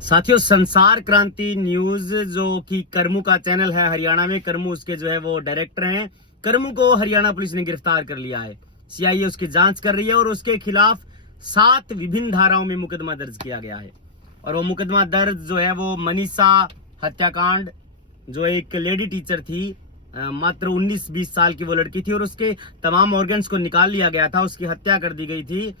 साथियों, संसार क्रांति न्यूज जो कि करमू का चैनल है हरियाणा में, करमू उसके जो है वो डायरेक्टर हैं। करमू को हरियाणा पुलिस ने गिरफ्तार कर लिया है। सीआईए उसकी जांच कर रही है और उसके खिलाफ 7 विभिन्न धाराओं में मुकदमा दर्ज किया गया है। और वो मुकदमा दर्ज जो है वो मनीषा हत्याकांड, जो एक लेडी टीचर थी, मात्र 19-20 साल की वो लड़की थी और उसके तमाम ऑर्गन्स को निकाल लिया गया था, उसकी हत्या कर दी गई थी।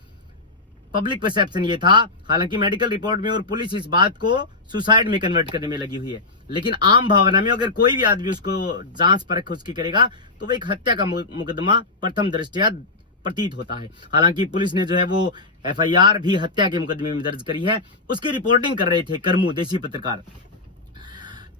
पब्लिक परसेप्शन ये था, हालांकि मेडिकल रिपोर्ट में और पुलिस इस बात को सुसाइड में कन्वर्ट करने में लगी हुई है, लेकिन आम भावना में अगर कोई भी आदमी उसको जांच परख उसकी करेगा तो वो एक हत्या का मुकदमा प्रथम दृष्टया प्रतीत होता है। हालांकि पुलिस ने जो है वो एफआईआर भी हत्या के मुकदमे में दर्ज करी है। उसकी रिपोर्टिंग कर रहे थे करमू देसी पत्रकार।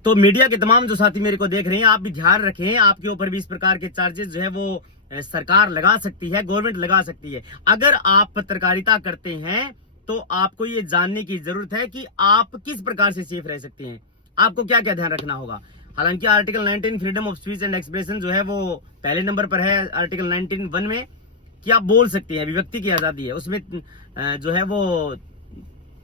तो मीडिया के तमाम जो साथी मेरे को देख रहे हैं, आप भी ध्यान रखें, आपके ऊपर भी इस प्रकार के चार्जेस जो है वो सरकार लगा सकती है, गवर्नमेंट लगा सकती है। अगर आप पत्रकारिता करते हैं तो आपको ये जानने की जरूरत है कि आप किस प्रकार से सेफ रह सकते हैं, आपको क्या क्या ध्यान रखना होगा। हालांकि article 19 freedom of speech and expression जो है वो पहले नंबर पर है। आर्टिकल 19(1) में कि आप बोल सकते हैं, अभिव्यक्ति की आजादी है। उसमें जो है वो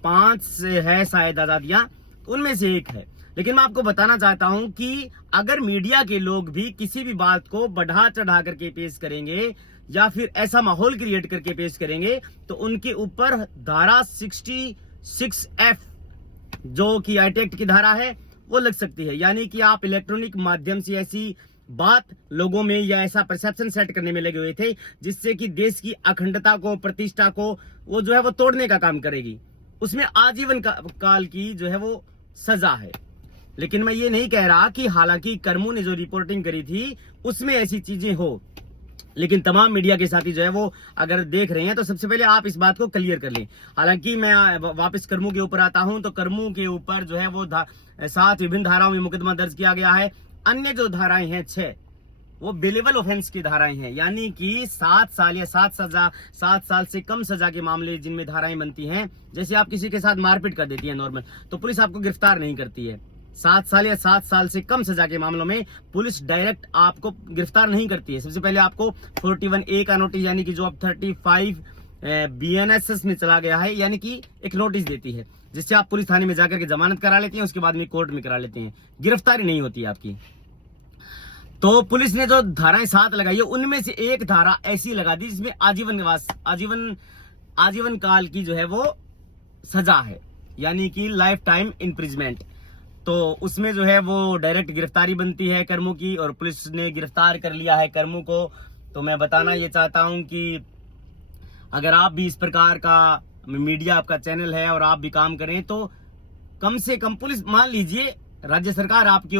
5 है शायद आजादियां, उनमें से एक है। लेकिन मैं आपको बताना चाहता हूं कि अगर मीडिया के लोग भी किसी भी बात को बढ़ा चढ़ा करके पेश करेंगे या फिर ऐसा माहौल क्रिएट करके पेश करेंगे तो उनके ऊपर धारा 66F जो कि आईटी एक्ट की धारा है वो लग सकती है। यानी कि आप इलेक्ट्रॉनिक माध्यम से ऐसी बात लोगों में या ऐसा परसेप्शन सेट करने में लगे हुए थे जिससे कि देश की अखंडता को, प्रतिष्ठा को वो जो है वो तोड़ने का काम करेगी। उसमें आजीवन काल की जो है वो सजा है। लेकिन मैं ये नहीं कह रहा कि हालांकि करमू ने जो रिपोर्टिंग करी थी उसमें ऐसी चीजें हो, लेकिन तमाम मीडिया के साथी जो है वो अगर देख रहे हैं तो सबसे पहले आप इस बात को क्लियर कर लें। हालांकि मैं वापस करमू के ऊपर आता हूं तो करमू के ऊपर जो है वो 7 विभिन्न धाराओं में मुकदमा दर्ज किया गया है। अन्य जो धाराएं हैं 6 वो बिलेबल ऑफेंस की धाराएं हैं, यानी कि 7 साल या 7 साल से कम सजा के मामले जिनमें धाराएं बनती हैं। जैसे आप किसी के साथ मारपीट कर देती है नॉर्मल, तो पुलिस आपको गिरफ्तार नहीं करती है। 7 साल या 7 साल से कम सजा के मामलों में पुलिस डायरेक्ट आपको गिरफ्तार नहीं करती है। सबसे पहले आपको 41A का नोटिस, यानी कि जो अब 35 BNSS में चला गया है, यानी कि एक नोटिस देती है जिससे आप पुलिस थाने में जाकर के जमानत करा लेते हैं, उसके बाद में कोर्ट में करा लेते हैं, गिरफ्तारी नहीं होती है आपकी। तो पुलिस ने जो धाराएं 7 लगाई है उनमें से एक धारा ऐसी लगा दी जिसमें आजीवन काल की जो है वो सजा है, यानी कि लाइफ टाइम इम्प्रिजमेंट। तो उसमें जो है वो डायरेक्ट गिरफ्तारी बनती है करमू की, और पुलिस ने गिरफ्तार कर लिया है करमू को। तो मैं बताना ये चाहता हूं कि अगर आप भी इस प्रकार का मीडिया आपका चैनल है और आप भी काम करें तो कम से कम पुलिस, मान लीजिए राज्य सरकार आपके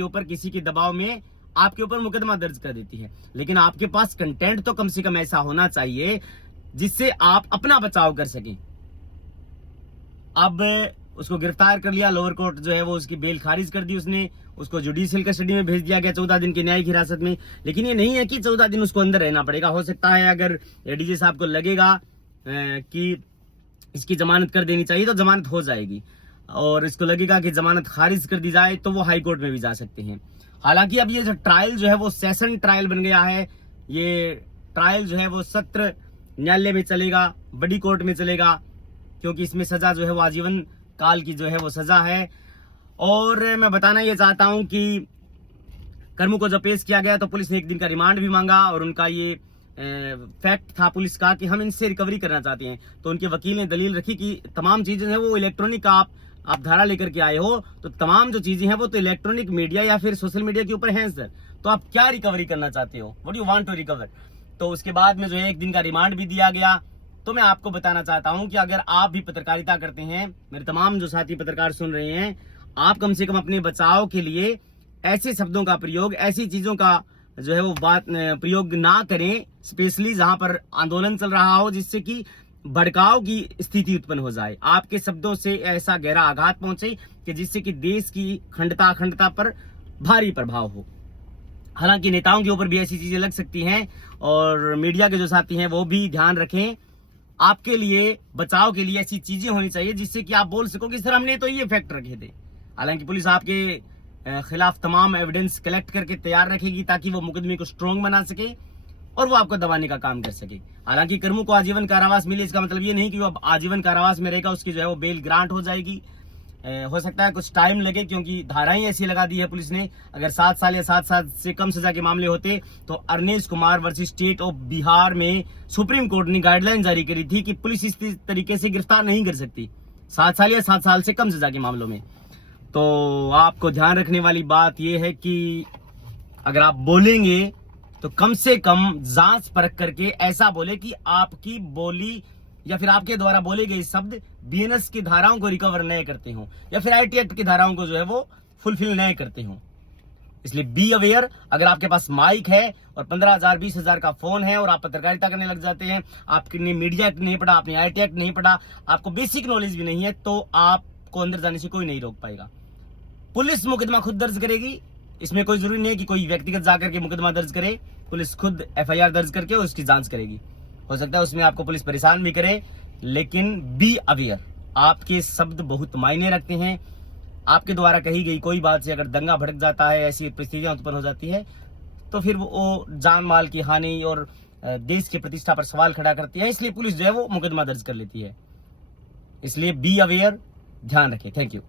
ऊपर किसी के दबाव में आपके ऊपर मुकदमा दर्ज कर देती है, लेकिन आपके पास कंटेंट तो कम से कम ऐसा होना चाहिए जिससे आप अपना बचाव कर सकें। अब उसको गिरफ्तार कर लिया, लोअर कोर्ट जो है वो उसकी बेल खारिज कर दी, उसने उसको जुडिशियल कस्टडी में भेज दिया गया 14 दिन की न्यायिक हिरासत में। लेकिन ये नहीं है कि 14 दिन उसको अंदर रहना पड़ेगा। हो सकता है अगर एडीजे साहब को लगेगा कि इसकी जमानत कर देनी चाहिए तो जमानत हो जाएगी, और इसको लगेगा कि जमानत खारिज कर दी जाए तो वो हाई कोर्ट में भी जा सकते हैं। हालांकि अब ये जो ट्रायल जो है वो सेशन ट्रायल बन गया है। ये ट्रायल जो है वो सत्र न्यायालय में चलेगा, बड़ी कोर्ट में चलेगा, क्योंकि इसमें सजा जो है वो आजीवन काल की जो है वो सजा है। और मैं बताना ये चाहता हूं कि करमू को जब पेश किया गया तो पुलिस ने 1 दिन का रिमांड भी मांगा, और उनका ये फैक्ट था पुलिस का कि हम इनसे रिकवरी करना चाहते हैं। तो उनके वकील ने दलील रखी कि तमाम चीजें हैं वो इलेक्ट्रॉनिक, आप धारा लेकर के आए हो तो तमाम जो चीजें हैं वो तो इलेक्ट्रॉनिक मीडिया या फिर सोशल मीडिया के ऊपर हैं सर, तो आप क्या रिकवरी करना चाहते हो, what you want to recover. तो उसके बाद में जो है 1 दिन का रिमांड भी दिया गया। तो मैं आपको बताना चाहता हूं कि अगर आप भी पत्रकारिता करते हैं, मेरे तमाम जो साथी पत्रकार सुन रहे हैं, आप कम से कम अपने बचाव के लिए ऐसे शब्दों का प्रयोग, ऐसी चीजों का जो है वो बात प्रयोग ना करें, स्पेशली जहां पर आंदोलन चल रहा हो, जिससे कि भड़काव की स्थिति उत्पन्न हो जाए, आपके शब्दों से ऐसा गहरा आघात पहुंचे कि जिससे कि देश की अखंडता पर भारी प्रभाव हो। हालांकि नेताओं के ऊपर भी ऐसी चीजें लग सकती हैं, और मीडिया के जो साथी हैं वो भी ध्यान रखें। आपके लिए बचाव के लिए ऐसी चीजें होनी चाहिए जिससे कि आप बोल सको कि सर हमने तो ये फैक्ट रखे थे। हालांकि पुलिस आपके खिलाफ तमाम एविडेंस कलेक्ट करके तैयार रखेगी ताकि वो मुकदमे को स्ट्रॉन्ग बना सके और वो आपको दबाने का काम कर सके। हालांकि करमू को आजीवन कारावास मिले, इसका मतलब ये नहीं कि वो अब आजीवन कारावास में रहेगा, उसकी जो है वो बेल ग्रांट हो जाएगी। हो सकता है कुछ टाइम लगे, क्योंकि धाराएं ऐसी लगा दी है पुलिस ने। अगर 7 साल या 7 साल से कम सजा के मामले होते तो Arnesh Kumar versus state of Bihar में सुप्रीम कोर्ट ने गाइडलाइन जारी करी थी कि पुलिस इस तरीके से गिरफ्तार नहीं कर सकती 7 साल या 7 साल से कम सजा के मामलों में। तो आपको ध्यान रखने वाली बात यह है कि अगर आप बोलेंगे तो कम से कम जांच परख करके ऐसा बोले कि आपकी बोली या फिर आपके द्वारा बोले गए शब्द बीएनएस की धाराओं को रिकवर नए करते हो या फिर आईटी एक्ट की धाराओं को जो है वो फुलफिल नए करते हो। इसलिए बी अवेयर। अगर आपके पास माइक है और 15,000 20,000 का फोन है और आप पत्रकारिता करने लग जाते हैं, आपने मीडिया एक्ट नहीं पढ़ा, आपने आईटी एक्ट नहीं पढ़ा, आपको बेसिक नॉलेज भी नहीं है, तो आपको अंदर जाने से कोई नहीं रोक पाएगा। पुलिस मुकदमा खुद दर्ज करेगी, इसमें कोई जरूरी नहीं है कि कोई व्यक्तिगत जाकर के मुकदमा दर्ज करे। पुलिस खुद एफआईआर दर्ज करके उसकी जांच करेगी। हो सकता है उसमें आपको पुलिस परेशान भी करे, लेकिन बी अवेयर। आपके शब्द बहुत मायने रखते हैं। आपके द्वारा कही गई कोई बात से अगर दंगा भड़क जाता है, ऐसी परिस्थितियां उत्पन्न हो जाती है, तो फिर वो जान माल की हानि और देश की प्रतिष्ठा पर सवाल खड़ा करती है। इसलिए पुलिस जो है वो मुकदमा दर्ज कर लेती है। इसलिए बी अवेयर, ध्यान रखें। Thank you.